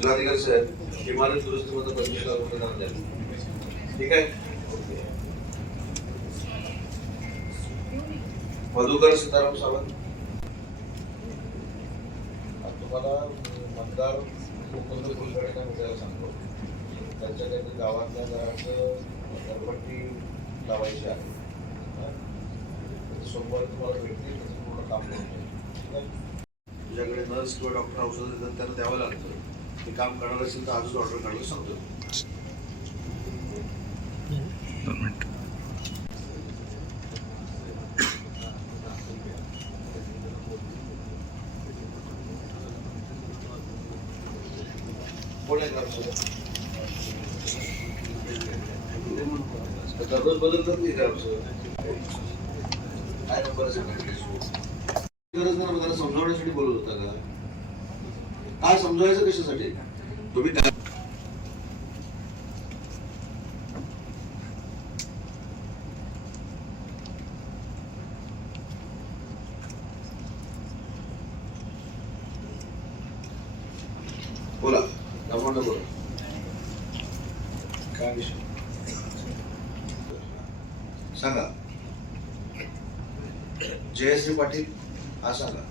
जिल्हाधिकारी साहेब इमारत दुरुस्तीमध्ये 25 लाख रुपये दान द्या. ठीक आहे. मधुकर सीताराम सावंत. तुम्हाला मतदार मुकुंद कुलकर्णी उद्याला सांगतो. त्यांच्या काहीतरी गावातल्या घराचं घरपट्टी लावायची आहे. सोमवारी तुम्हाला भेटतील, त्याचं पूर्ण काम करतो. तुझ्याकडे नर्स किंवा डॉक्टर औषधं देतात त्यांना द्यावं लागतं. ते काम करणार असेल तर आजच ऑर्डर काढायला सांगतो. कोण आहे ग्रामसेवक? दररोज बदलतात नाही ग्रामसेवक. काय नंबर गरज नाही. मला समजावण्यासाठी बोलत होता का? काय समजावायचं कशासाठी? तुम्ही बोला, दाखवणं बोला. काय विषय सांगा. जयश्री पाटील हा सांगा.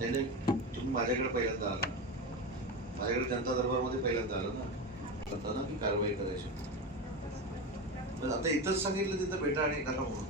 नाही, तुम्ही माझ्याकडे पहिल्यांदा आला. माझ्याकडे जनता दरबारमध्ये पहिल्यांदा आला ना की कारवाई करायची. आता इथंच सांगितलं तिथं भेटा आणि करा म्हणून.